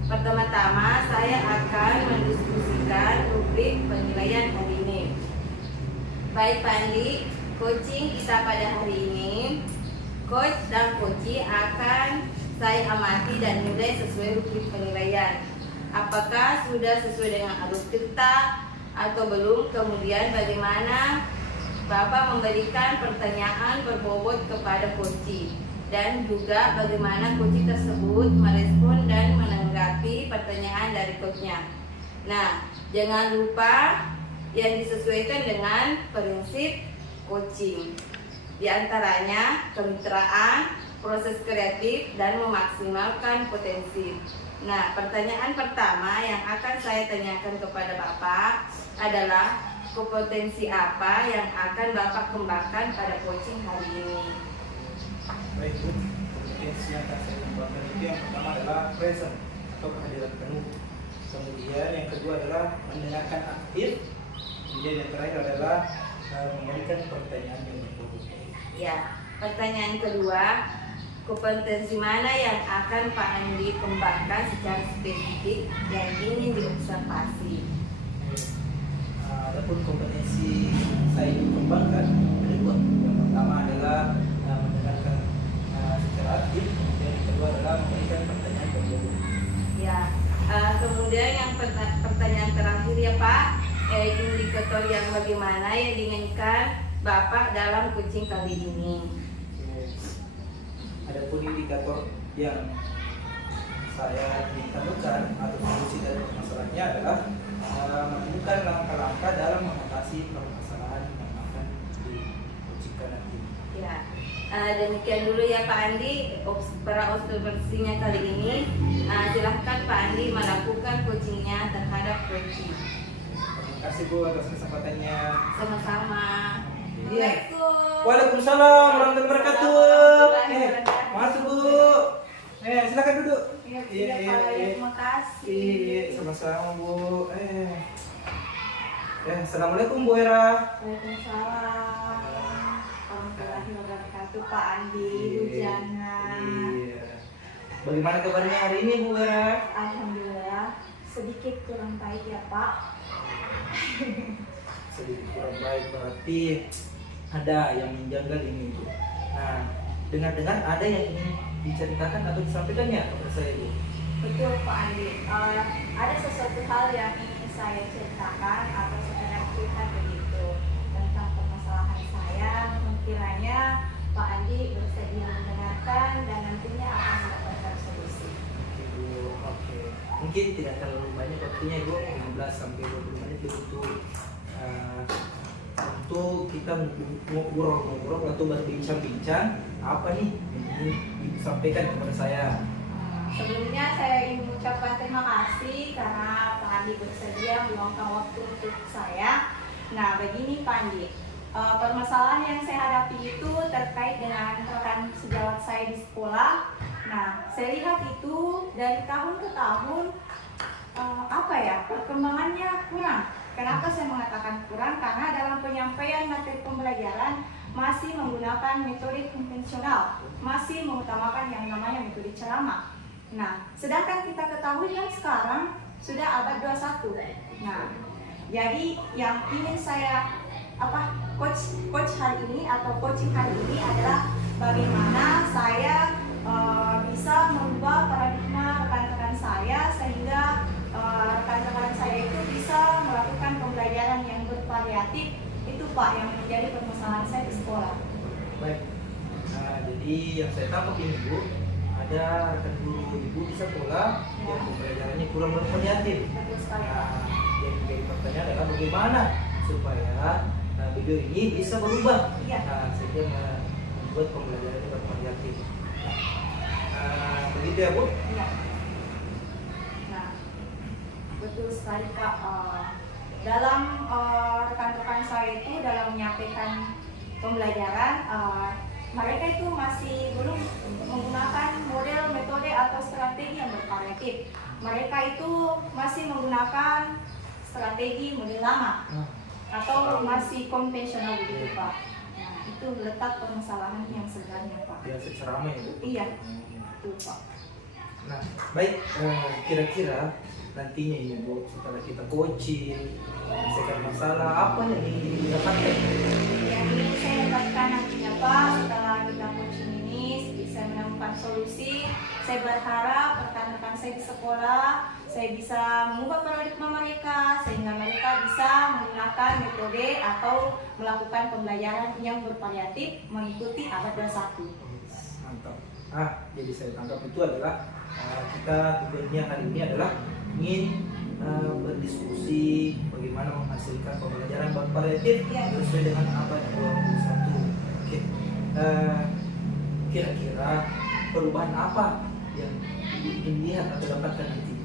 Pertama-tama saya akan mendiskusikan rubrik penilaian hari ini. Baik Pak Andi, coaching kita pada hari ini, coach dan coachee akan saya amati dan nilai sesuai rubrik penilaian. Apakah sudah sesuai dengan alur cerita atau belum? Kemudian bagaimana Bapak memberikan pertanyaan berbobot kepada coachee, dan juga bagaimana coachee tersebut merespon dan menanggapi pertanyaan dari coachnya. Nah, jangan lupa yang disesuaikan dengan prinsip coaching. Di antaranya kemitraan, proses kreatif, dan memaksimalkan potensi. Nah, pertanyaan pertama yang akan saya tanyakan kepada Bapak adalah kompetensi apa yang akan Bapak kembangkan pada coaching hari ini? Baik Bu, kompetensi yang akan saya kembangkan itu yang pertama adalah present atau kehadiran penuh. Kemudian yang kedua adalah mendengarkan aktif. Kemudian yang terakhir adalah memberikan pertanyaan yang berbobot. Ya, pertanyaan kedua, kompetensi mana yang akan Pak Andi kembangkan secara spesifik yang ingin diobservasi? Adapun kompetensi saya dikembangkan ada dua. Yang pertama adalah mendengarkan secara aktif, kemudian yang kedua adalah memberikan pertanyaan berbobot. Ya, kemudian yang pertanyaan terakhir ya Pak, indikator yang bagaimana yang diinginkan Bapak dalam coaching kali ini? Adapun indikator yang saya ditemukan atau solusi dari masalahnya adalah menemukan langkah-langkah dalam mengatasi permasalahan yang akan dicoachingkan nanti. Ya, demikian dulu ya Pak Andi para observasinya kali ini. Silahkan Pak Andi melakukan coachingnya terhadap coaching. Terima kasih Bu atas kesempatannya. Sama-sama. Iya. Assalamualaikum. Waalaikumsalam warahmatullahi wabarakatuh. Warahmatullahi wabarakatuh. Masuk Bu. Silakan duduk. Iya, Pak. Terima kasih. Iya, sama-sama Bu. Assalamualaikum Bu Era. Waalaikumsalam warahmatullahi wabarakatuh Pak Andi. Jangan. Iya. Bagaimana kabarnya hari ini Bu Era? Alhamdulillah, sedikit kurang baik ya Pak. Sedikit kurang baik, berarti ada yang menjanggal ini Bu. Nah, dengar-dengar ada yang ingin diceritakan atau disampaikannya kepada saya Bu. Betul Pak Andi, ada sesuatu hal yang ingin saya ceritakan atau sekedar cerita begitu tentang permasalahan saya. Kiranya Pak Andi bersedia mendengarkan dan nantinya akan mendapatkan solusi. Oke. Mungkin tidak terlalu banyak waktunya Bu, 15 sampai 20 menit untuk kita ngobrol atau berbincang-bincang apa nih yang ingin disampaikan kepada saya. Sebelumnya saya ingin mengucapkan terima kasih karena Pak Andi bersedia meluangkan waktu untuk saya. Nah, begini Pak Andi, permasalahan yang saya hadapi itu terkait dengan rekan sejawat saya di sekolah. Nah, saya lihat itu dari tahun ke tahun perkembangannya kurang. Kenapa saya mengatakan kurang? Karena dalam penyampaian materi pembelajaran masih menggunakan metode konvensional, masih mengutamakan yang namanya metode ceramah. Nah, sedangkan kita ketahui kan sekarang sudah abad 21. Nah, jadi yang ingin saya coach hari ini atau coaching hari ini adalah bagaimana saya bisa merubah paradigma rekan-rekan saya sehingga rekan-rekan saya itu bisa melakukan pembelajaran yang bervariatif. Itu Pak yang menjadi permasalahan saya di sekolah. Baik. Nah, jadi yang saya tangkap ini Bu, ada rekan guru Ibu di sekolah yang pembelajarannya kurang bervariatif. Betul sekali Pak. Nah, yang menjadi pertanyaan adalah bagaimana supaya beliau ini bisa berubah. Iya. Nah, sehingga membuat pembelajarannya bervariatif. Begitu ya Bu? Iya. Nah, betul sekali Pak. Dalam rekan-rekan saya itu dalam menyampaikan pembelajaran, mereka itu masih belum menggunakan model, metode atau strategi yang bervariatif. Mereka itu masih menggunakan strategi model lama atau masih konvensional begitu Pak. Nah, itu letak permasalahan yang sebenarnya Pak. Biasa ceramah ya Bu? Iya, betul Pak. Nah, baik, kira-kira nantinya ini Bu, setelah kita coaching, menyelesaikan masalah, apa yang ingin didapatkan? Yang ingin saya Saya berharap rekan-rekan saya di sekolah, saya bisa mengubah paradigma mereka sehingga mereka bisa menggunakan metode atau melakukan pembelajaran yang bervariatif mengikuti abad 21. Mantap. Jadi saya tangkap itu adalah kita tujuannya hari ini adalah ingin berdiskusi bagaimana menghasilkan pembelajaran bervariatif sesuai dengan abad 21. Oke. Kira-kira perubahan apa yang Ibu ingin lihat atau dapatkan nanti?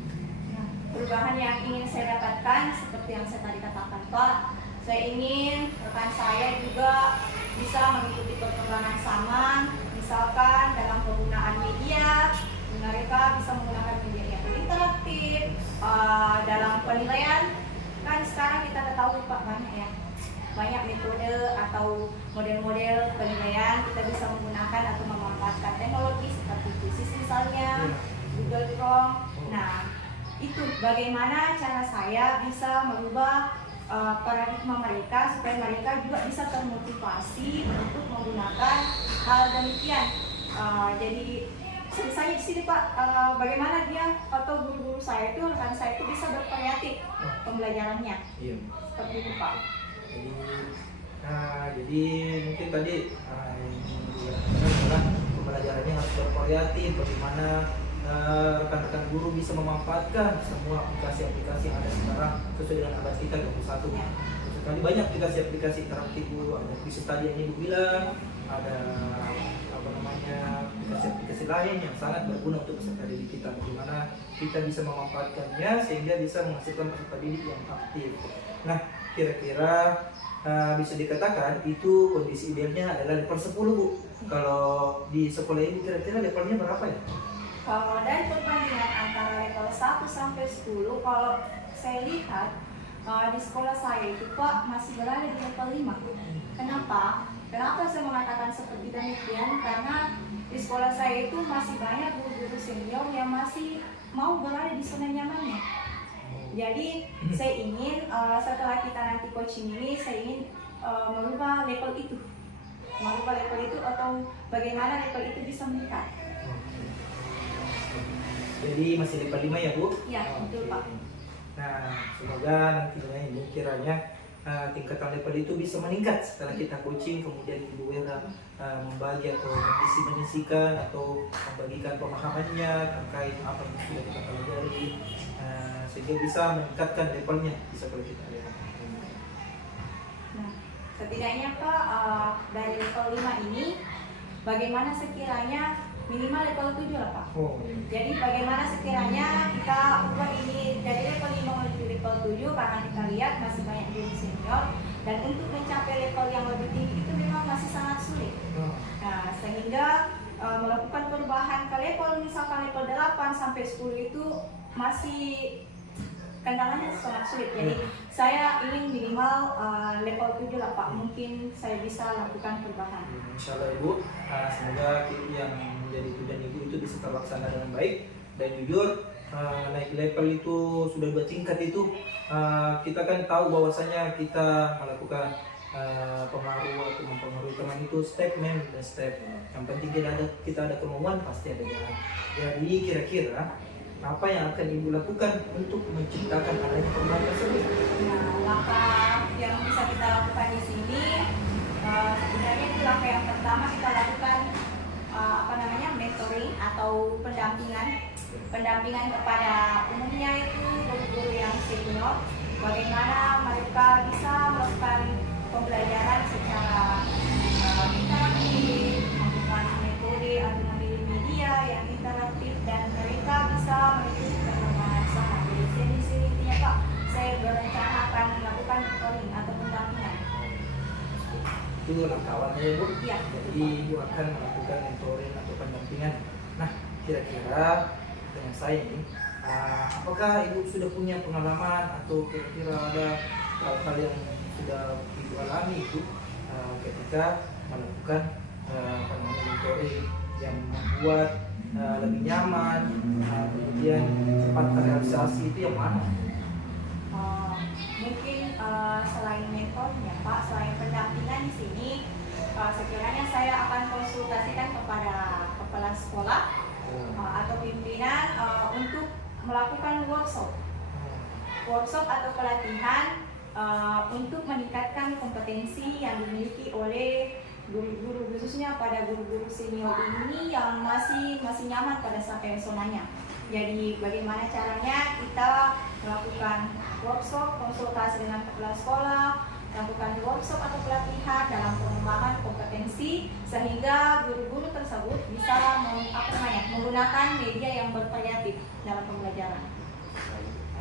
Nah, perubahan yang ingin saya dapatkan seperti yang saya tadi katakan Pak, saya ingin rekan saya juga bisa mengikuti perkembangan zaman, misalkan dalam penggunaan media, mereka bisa menggunakan media yang interaktif, dalam penilaian, kan sekarang kita ketahui Pak banyak metode atau model-model penilaian kita bisa menggunakan atau memanfaatkan teknologi seperti Quizzes misalnya, Google Chrome. Nah, itu bagaimana cara saya bisa merubah paradigma mereka supaya mereka juga bisa termotivasi untuk menggunakan hal demikian. Jadi saya di sini Pak, bagaimana dia atau guru-guru saya itu rekan saya itu bisa bervariatif pembelajarannya. Iya. Seperti itu Pak. Jadi mungkin tadi yang dilakukan adalah pembelajarannya harus bervariatif, bagaimana rekan-rekan guru bisa memanfaatkan semua aplikasi-aplikasi yang ada sekarang sesuai dengan abad kita 21. Sekali banyak aplikasi-aplikasi interaktif Bu, ada Quizzes tadi yang Ibu bilang, ada aplikasi-aplikasi lain yang sangat berguna untuk peserta didik kita, bagaimana kita bisa memanfaatkannya sehingga bisa menghasilkan peserta didik yang aktif. Nah, kira-kira bisa dikatakan itu kondisi idealnya adalah level 10 Bu. Kalau di sekolah ini kira-kira levelnya berapa ya? Kalau dari perbandingan antara level 1 sampai 10, kalau saya lihat di sekolah saya itu Pak masih berada di level 5. Kenapa? Kenapa saya mengatakan seperti demikian? Karena di sekolah saya itu masih banyak guru-guru senior yang masih mau berada di zona nyamannya. Jadi saya ingin setelah kita nanti coaching ini, saya ingin merubah level itu. Merubah level itu atau bagaimana level itu bisa meningkat. Jadi masih level 5 ya Bu? Iya, betul Pak. Nah, semoga nantinya ini kiranya tingkatan level itu bisa meningkat setelah kita coaching, kemudian Ibu Wera membagi atau menyisikan atau membagikan pemahamannya terkait apa yang sudah kita pelajari, sehingga bisa meningkatkan levelnya di sekolah kita ya. Nah, setidaknya Pak dari level 5 ini bagaimana sekiranya minimal level 7 lah Pak. Jadi bagaimana sekiranya kita ubah ini dari level 5 menuju level 7 karena kita lihat masih banyak guru senior dan untuk mencapai level yang lebih tinggi itu memang masih sangat sulit. Nah, sehingga melakukan perubahan ke level misalkan level 8 sampai 10 itu masih kendalanya sangat sulit. Jadi saya ingin minimal level 7 lah Pak. Mungkin saya bisa lakukan perubahan. Insya Allah Ibu, semoga yang menjadi tujuan Ibu itu bisa terlaksana dengan baik. Dan jujur naik level itu sudah 2 tingkat itu kita kan tahu bahwasanya kita melakukan pengaruh atau mempengaruhi teman itu step dan step. Yang penting kita ada kemauan pasti ada jalan. Jadi kira-kira apa yang akan Ibu lakukan untuk menciptakan adanya perubahan tersebut? Nah, langkah yang bisa kita lakukan di sini sebenarnya itu langkah yang pertama kita lakukan mentoring atau pendampingan kepada umumnya itu guru-guru yang senior, bagaimana mereka bisa melakukan pembelajaran secara interaktif, melakukan metode atau memilih media yang interaktif dan mereka bisa mengikuti perkembangan zaman. Jadi di sini intinya Pak, saya berencana akan melakukan mentoring atau pendampingan. Itu langkah awalnya ya Bu? Iya. Jadi Ibu akan melakukan mentoring atau pendampingan. Nah, kira-kira dengan saya ini, apakah Ibu sudah punya pengalaman atau kira-kira ada hal-hal yang sudah Ibu alami itu ketika melakukan mentoring yang membuat lebih nyaman, kemudian cepat terrealisasi itu yang mana? Mungkin selain mentornya Pak, selain pendampingan di sini, sekiranya saya akan konsultasikan kepada kepala sekolah atau pimpinan untuk melakukan workshop atau pelatihan untuk meningkatkan kompetensi yang dimiliki oleh guru-guru, khususnya pada guru-guru senior ini yang masih nyaman pada sampai zonanya. Jadi bagaimana caranya kita melakukan workshop, konsultasi dengan kepala sekolah, melakukan workshop atau pelatihan dalam pengembangan kompetensi sehingga guru-guru tersebut bisa menggunakan media yang bervariatif dalam pembelajaran.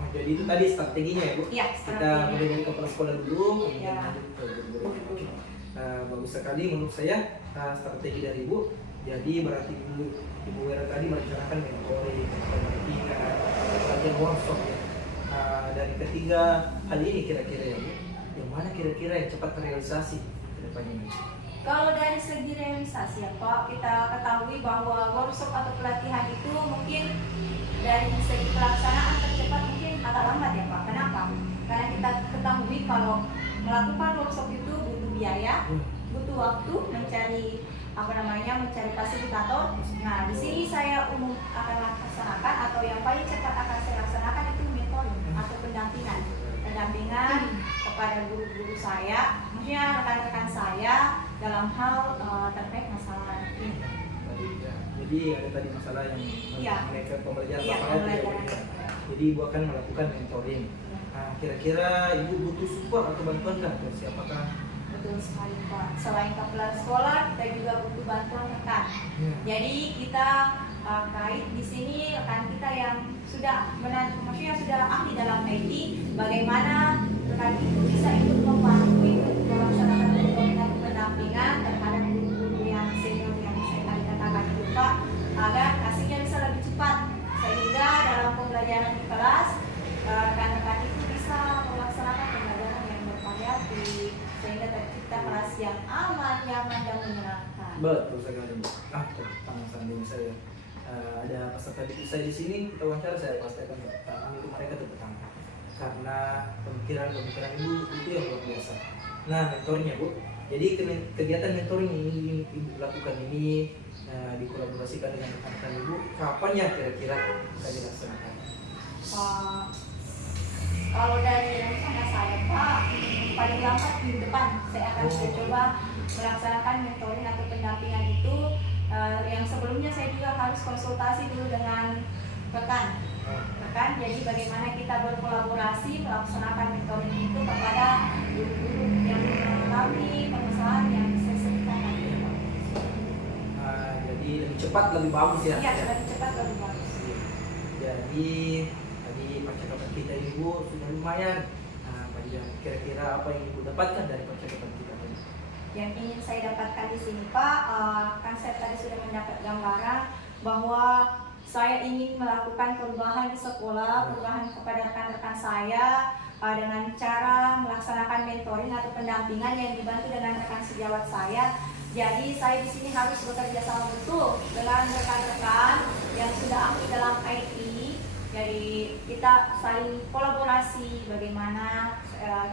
Jadi itu tadi strateginya ya Bu? Iya, Kita mulai dari kepala sekolah dulu, kemudian Iya. lanjut ke guru-guru. Bagus sekali menurut saya strategi dari Ibu. Jadi berarti Ibu Wera tadi merencanakan mentoring, pendampingan, pelatihan workshop ya. Dari ketiga hal ini kira-kira ya Bu, yang mana kira-kira yang cepat terrealisasi ke depannya ini? Kalau dari segi realisasi ya Pak, kita ketahui bahwa workshop atau pelatihan itu mungkin dari segi pelaksanaan tercepat mungkin agak lambat ya Pak. Kenapa? Karena kita ketahui kalau melakukan workshop itu butuh biaya, butuh waktu mencari mencari fasilitator. Nah, di sini saya akan laksanakan atau yang paling cepat akan saya laksanakan itu mentoring atau pendampingan kepada guru-guru saya, maksudnya rekan-rekan saya dalam hal terkait masalah ini. Jadi ada tadi masalah yang Iya. mereka pembelajaran Iya, lapangan itu ya, pembelajaran. Bu, ya. Jadi Ibu akan melakukan mentoring. Nah, kira-kira Ibu butuh support atau bantuan nggak dari siapakah? Betul sekali Pak. Selain kepala sekolah, kita juga butuh bantuan rekan. Jadi kita kait di sini rekan kita yang maksudnya sudah ahli dalam IT, bagaimana rekan itu bisa ikut membantu ikut melaksanakan pendampingan terhadap guru-guru yang senior yang saya tadi katakan itu Pak, agar hasilnya bisa lebih cepat sehingga dalam pembelajaran di kelas rekan-rekan itu bisa melaksanakan pembelajaran yang bervariatif sehingga tercipta kelas yang aman, nyaman dan menyenangkan. Betul sekali Bu. Tangan sandung saya. Ada peserta didik saya di sini, kita wawancara, saya pasti akan menyuruh mereka tepuk tangan karena pemikiran Ibu itu yang luar biasa. Nah, mentornya Bu, jadi kegiatan mentoring ini Ibu lakukan ini dikolaborasikan dengan rekan-rekan Ibu, kapan ya kira-kira bisa dilaksanakan? Kalau dari rencana saya Pak, paling lambat minggu depan saya akan coba melaksanakan mentoring atau pendampingan itu. Yang sebelumnya saya juga harus konsultasi dulu dengan rekan. Jadi bagaimana kita berkolaborasi melaksanakan mentoring itu kepada guru-guru yang mengalami permasalahan yang saya sebutkan tadi. Jadi lebih cepat lebih bagus ya? Iya, lebih cepat lebih bagus. Jadi tadi percakapan kita Ibu sudah lumayan. Kira-kira apa yang Ibu dapatkan dari percakapan kita tadi? Yang ingin saya dapatkan di sini Pak, kan saya tadi sudah mendapat gambaran bahwa saya ingin melakukan perubahan di sekolah, perubahan kepada rekan-rekan saya dengan cara melaksanakan mentoring atau pendampingan yang dibantu dengan rekan sejawat saya. Jadi saya di sini harus bekerja sama betul dengan rekan-rekan yang sudah ahli dalam IT. Jadi kita saling kolaborasi bagaimana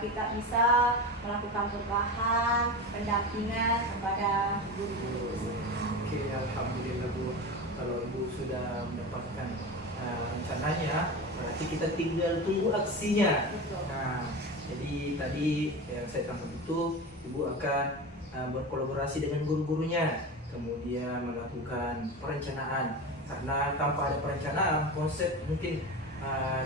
kita bisa melakukan perubahan, pendampingan kepada guru-guru. Oke, alhamdulillah Bu. Kalau Ibu sudah mendapatkan rencananya, berarti kita tinggal tunggu aksinya. Betul. Nah, jadi tadi yang saya tangkap itu Ibu akan berkolaborasi dengan guru-gurunya, kemudian melakukan perencanaan. Karena tanpa ada perencanaan, konsep mungkin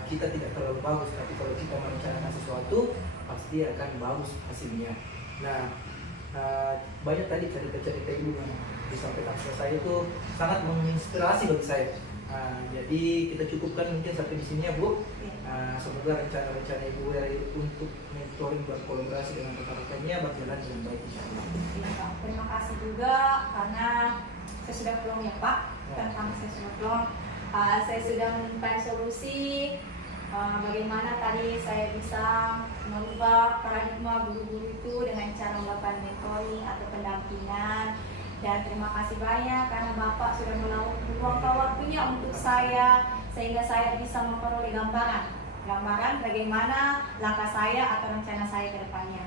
kita tidak terlalu bagus, tapi kalau kita merencanakan sesuatu pasti akan bagus hasilnya. Nah, banyak tadi cerita-cerita Ibu yang disampaikan ke saya itu sangat menginspirasi bagi saya. Jadi kita cukupkan mungkin sampai di sini ya Bu. Semoga rencana-rencana Ibu untuk mentoring berkolaborasi dengan rekan-rekannya berjalan dengan baik insyaallah. Terima kasih juga karena saya sudah pulang ya Pak. Tentang saya sudah pulang. Saya sudah menemukan solusi bagaimana tadi saya bisa merubah paradigma guru-guru itu dengan cara melakukan mentoring atau pendampingan. Dan terima kasih banyak karena Bapak sudah meluangkan waktunya untuk saya sehingga saya bisa memperoleh gambaran bagaimana langkah saya atau rencana saya ke depannya.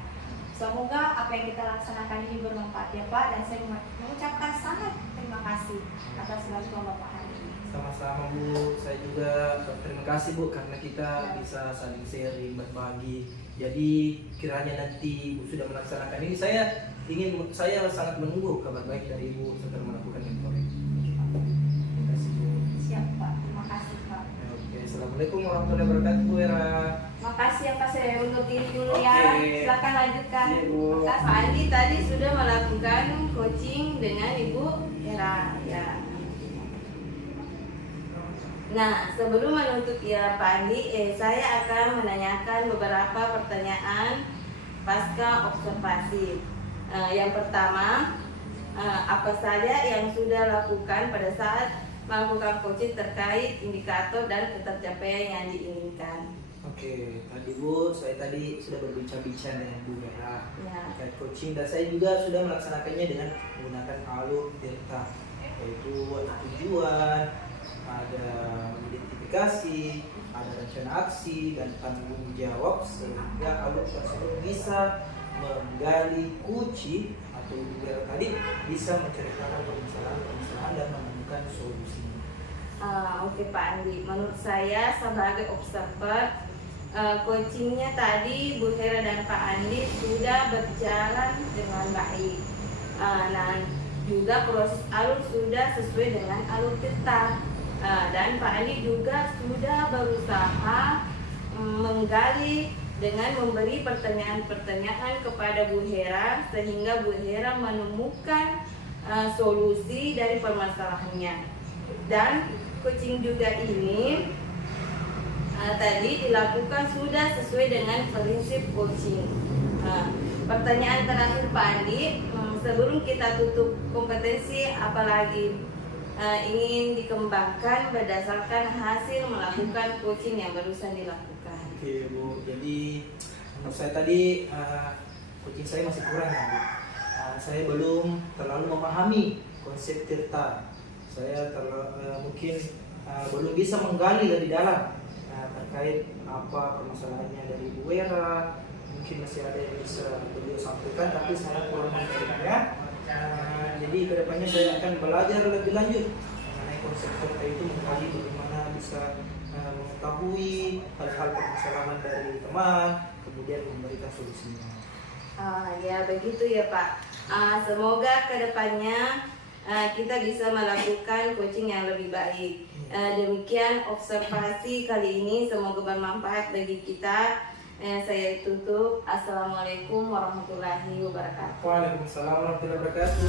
Semoga apa yang kita laksanakan ini bermanfaat ya Pak, dan saya mengucapkan sangat terima kasih atas bantuan Bapak hari ini. Sama-sama Bu, saya juga terima kasih Bu karena kita bisa saling sharing, berbagi. Jadi kiranya nanti Bu sudah melaksanakan ini, saya sangat menunggu kabar baik dari Ibu setelah melakukan mentoring. Terima kasih Bu. Siap Pak, terima kasih Pak. Oke, assalamualaikum warahmatullahi wabarakatuh Bu Era. Makasih ya Pak, saya undur diri dulu ya. Oke. Silakan lanjutkan. Iya, Bu. Makasih. Pak Andi tadi sudah melakukan coaching dengan Ibu Era ya. Nah, sebelum menutup ya Pak Andi, saya akan menanyakan beberapa pertanyaan pasca observasi. Yang pertama, apa saja yang sudah lakukan pada saat melakukan coaching terkait indikator dan tercapaian yang diinginkan? Oke, tadi Bu, saya tadi sudah berbincang-bincang dengan Bu Vera Ya. terkait coaching dan saya juga sudah melaksanakannya dengan menggunakan alur delta, yaitu ada tujuan, ada identifikasi, ada rencana aksi dan tanggung jawab sehingga alur tersebut bisa menggali kunci atau Bu Vera tadi bisa menceritakan permasalahan dan menemukan solusinya. Oke Pak Andi, menurut saya sebagai observer, coachingnya tadi Bu Hera dan Pak Andi sudah berjalan dengan baik. Nah, juga proses alur sudah sesuai dengan alur kita. Dan Pak Andi juga sudah berusaha menggali dengan memberi pertanyaan-pertanyaan kepada Bu Hera sehingga Bu Hera menemukan solusi dari permasalahannya. Dan coaching juga ini tadi dilakukan sudah sesuai dengan prinsip coaching. Pertanyaan terakhir Pak Andi, sebelum kita tutup kompetensi, apalagi ingin dikembangkan berdasarkan hasil melakukan coaching yang barusan dilakukan? Oke Bu, jadi menurut saya tadi coaching saya masih kurang ya Bu. Saya belum terlalu memahami konsep tirta. Saya mungkin belum bisa menggali lebih dalam terkait apa permasalahannya dari Bu Vera. Mungkin masih ada yang bisa beliau sampaikan, tapi saya kurang mengertinya. Jadi kedepannya saya akan belajar lebih lanjut mengenai konsep tirta itu, menggali bagaimana bisa mengetahui hal-hal permasalahan dari teman, kemudian memberikan solusinya. Ya begitu ya Pak. Semoga kedepannya kita bisa melakukan coaching yang lebih baik. Demikian observasi kali ini, semoga bermanfaat bagi kita. Saya tutup. Assalamualaikum warahmatullahi wabarakatuh. Waalaikumsalam warahmatullahi wabarakatuh.